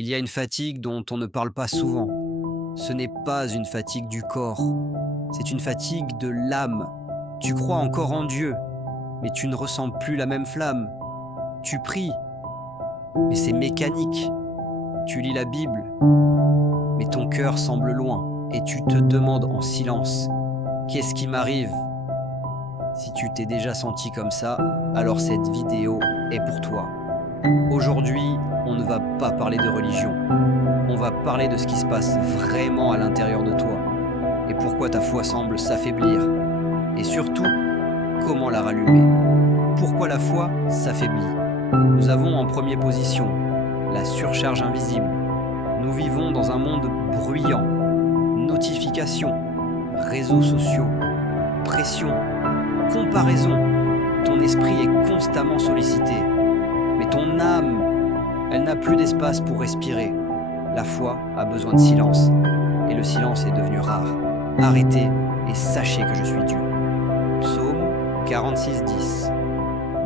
Il y a une fatigue dont on ne parle pas souvent. Ce n'est pas une fatigue du corps, c'est une fatigue de l'âme. Tu crois encore en Dieu, mais tu ne ressens plus la même flamme. Tu pries, mais c'est mécanique. Tu lis la Bible, mais ton cœur semble loin et tu te demandes en silence, qu'est-ce qui m'arrive? Si tu t'es déjà senti comme ça, alors cette vidéo est pour toi. Aujourd'hui, on ne va pas parler de religion. On va parler de ce qui se passe vraiment à l'intérieur de toi et pourquoi ta foi semble s'affaiblir. Et surtout, comment la rallumer. Pourquoi la foi s'affaiblit. Nous avons en première position la surcharge invisible. Nous vivons dans un monde bruyant. Notifications, réseaux sociaux, pression, comparaison. Ton esprit est constamment sollicité. Mais ton âme, elle n'a plus d'espace pour respirer. La foi a besoin de silence. Et le silence est devenu rare. Arrêtez et sachez que je suis Dieu. Psaume 46:10.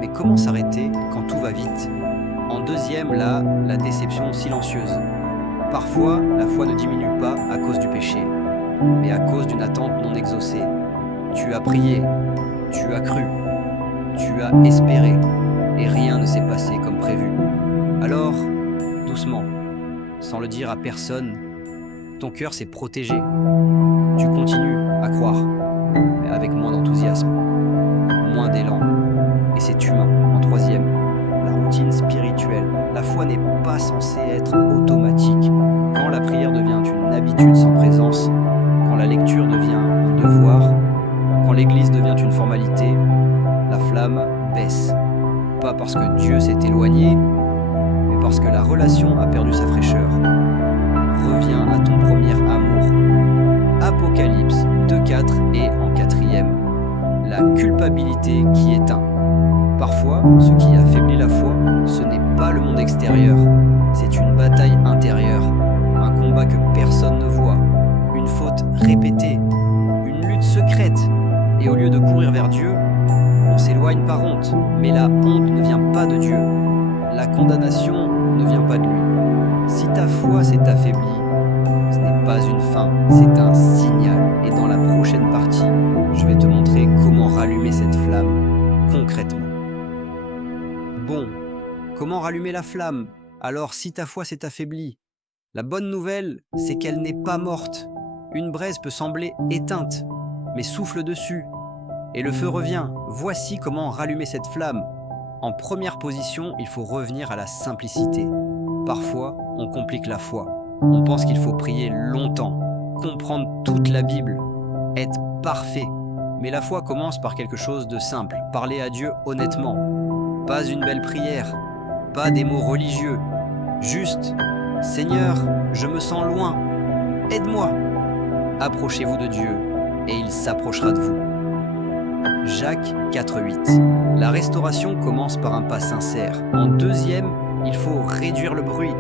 Mais comment s'arrêter quand tout va vite? En deuxième, là, la déception silencieuse. Parfois, la foi ne diminue pas à cause du péché, mais à cause d'une attente non exaucée. Tu as prié, tu as cru, tu as espéré, et rien ne s'est passé comme prévu. Alors, doucement, sans le dire à personne, ton cœur s'est protégé. Tu continues à croire, mais avec moins d'enthousiasme, moins d'élan. Et c'est humain. En troisième, la routine spirituelle. La foi n'est pas censée être automatique. Quand la prière devient une habitude sans présence, quand la lecture devient un devoir, quand l'église devient une formalité, la flamme baisse. Pas parce que Dieu s'est éloigné, mais parce que la relation a perdu sa fraîcheur. Reviens à ton premier amour. Apocalypse 2:4 et en quatrième, la culpabilité qui éteint. Parfois, ce qui affaiblit la foi, ce n'est pas le monde extérieur, c'est une bataille intérieure, un combat que personne ne voit, une faute répétée, une lutte secrète. Et au lieu de courir vers Dieu, on s'éloigne par honte. Mais la honte ne vient pas de Dieu, la condamnation ne vient pas de lui. Si ta foi s'est affaiblie, ce n'est pas une fin, c'est un signal. Et dans la prochaine partie, je vais te montrer comment rallumer cette flamme concrètement. Bon, comment rallumer la flamme? Alors si ta foi s'est affaiblie, la bonne nouvelle, c'est qu'elle n'est pas morte. Une braise peut sembler éteinte, mais souffle dessus, et le feu revient. Voici comment rallumer cette flamme. En première position, il faut revenir à la simplicité. Parfois, on complique la foi. On pense qu'il faut prier longtemps, comprendre toute la Bible, être parfait. Mais la foi commence par quelque chose de simple, parler à Dieu honnêtement. Pas une belle prière, pas des mots religieux, juste « Seigneur, je me sens loin, aide-moi ». Approchez-vous de Dieu et il s'approchera de vous. Jacques 4:8. La restauration commence par un pas sincère. En deuxième, il faut réduire le bruit.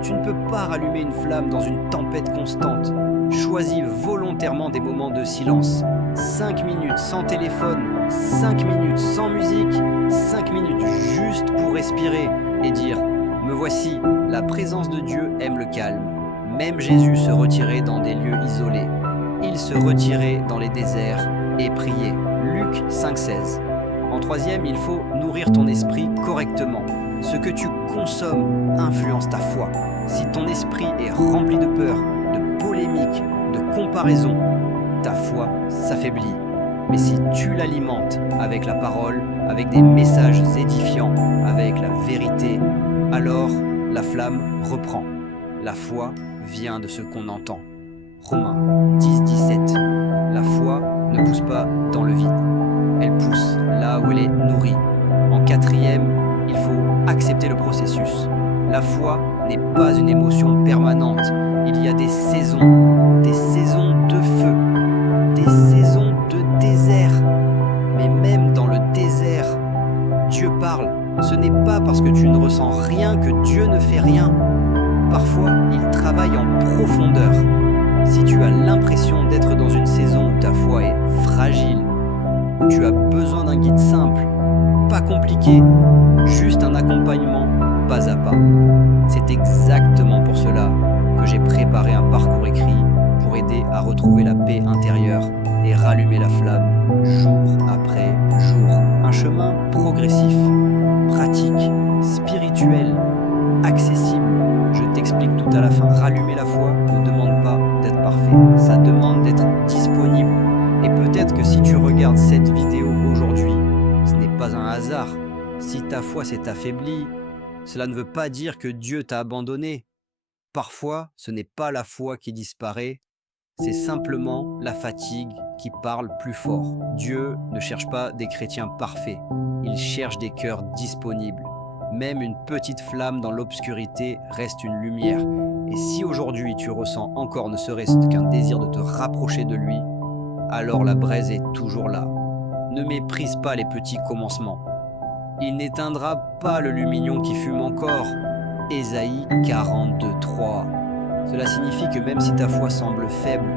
Tu ne peux pas rallumer une flamme dans une tempête constante. Choisis volontairement des moments de silence. 5 minutes sans téléphone, 5 minutes sans musique, 5 minutes juste pour respirer et dire « Me voici, la présence de Dieu aime le calme ». Même Jésus se retirait dans des lieux isolés. Il se retirait dans les déserts et priait. Luc 5:16. En troisième, il faut nourrir ton esprit correctement. Ce que tu consommes influence ta foi. Si ton esprit est rempli de peur, de polémique, de comparaison, ta foi s'affaiblit. Mais si tu l'alimentes avec la parole, avec des messages édifiants, avec la vérité, alors la flamme reprend. La foi vient de ce qu'on entend. Romains 10:17. La foi ne pousse pas dans le vide. Elle pousse là où elle est nourrie. En quatrième, il faut accepter le processus. La foi n'est pas une émotion permanente. Il y a des saisons de feu, des saisons de désert. Mais même dans le désert, Dieu parle. Ce n'est pas parce que tu ne ressens rien que Dieu ne fait rien. Parfois, il travaille en profondeur. Si tu as l'impression d'être dans une saison où ta foi est fragile, où tu as besoin d'un guide simple, pas compliqué, juste un accompagnement pas à pas, c'est exactement t'explique tout à la fin. Rallumer la foi ne demande pas d'être parfait, ça demande d'être disponible. Et peut-être que si tu regardes cette vidéo aujourd'hui, ce n'est pas un hasard. Si ta foi s'est affaiblie, cela ne veut pas dire que Dieu t'a abandonné. Parfois, ce n'est pas la foi qui disparaît, c'est simplement la fatigue qui parle plus fort. Dieu ne cherche pas des chrétiens parfaits, il cherche des cœurs disponibles. Même une petite flamme dans l'obscurité reste une lumière. Et si aujourd'hui tu ressens encore ne serait-ce qu'un désir de te rapprocher de lui, alors la braise est toujours là. Ne méprise pas les petits commencements. Il n'éteindra pas le lumignon qui fume encore. Ésaïe 42:3. Cela signifie que même si ta foi semble faible,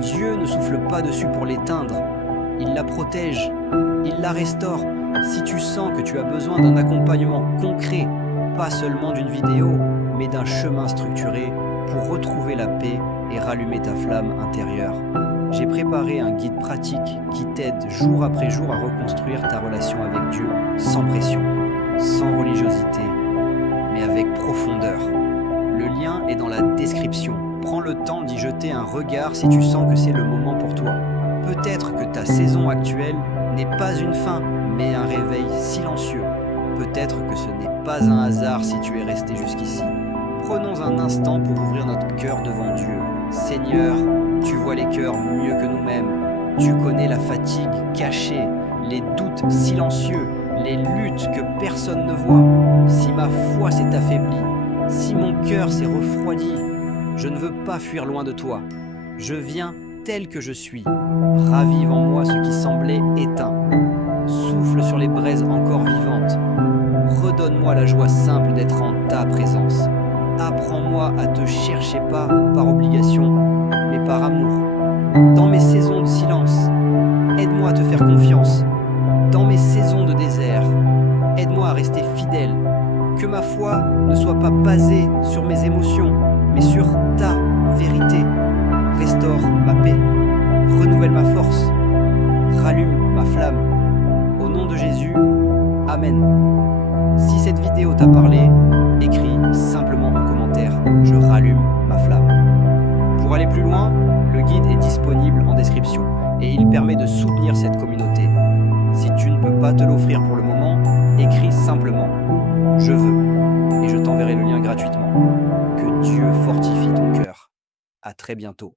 Dieu ne souffle pas dessus pour l'éteindre. Il la protège, il la restaure. Si tu sens que tu as besoin d'un accompagnement concret, pas seulement d'une vidéo, mais d'un chemin structuré pour retrouver la paix et rallumer ta flamme intérieure, j'ai préparé un guide pratique qui t'aide jour après jour à reconstruire ta relation avec Dieu sans pression, sans religiosité, mais avec profondeur. Le lien est dans la description. Prends le temps d'y jeter un regard si tu sens que c'est le moment pour toi. Peut-être que ta saison actuelle n'est pas une fin, mais un réveil silencieux. Peut-être que ce n'est pas un hasard si tu es resté jusqu'ici. Prenons un instant pour ouvrir notre cœur devant Dieu. Seigneur, tu vois les cœurs mieux que nous-mêmes. Tu connais la fatigue cachée, les doutes silencieux, les luttes que personne ne voit. Si ma foi s'est affaiblie, si mon cœur s'est refroidi, je ne veux pas fuir loin de toi. Je viens tel que je suis. Ravive en moi ce qui semblait éteint. Souffle sur les braises encore vivantes. Redonne-moi la joie simple d'être en ta présence. Apprends-moi à te chercher pas par obligation, mais par amour. Dans mes saisons de silence, aide-moi à te faire confiance. Dans mes saisons de désert, aide-moi à rester fidèle. Que ma foi ne soit pas basée sur mes émotions, mais sur ta vérité. Restaure ma paix, renouvelle ma force, rallume ma flamme. Au nom de Jésus, Amen. Si cette vidéo t'a parlé, écris simplement en commentaire « Je rallume ma flamme ». Pour aller plus loin, le guide est disponible en description et il permet de soutenir cette communauté. Si tu ne peux pas te l'offrir pour le moment, écris simplement « Je veux » et je t'enverrai le lien gratuitement. Que Dieu fortifie ton cœur. À très bientôt.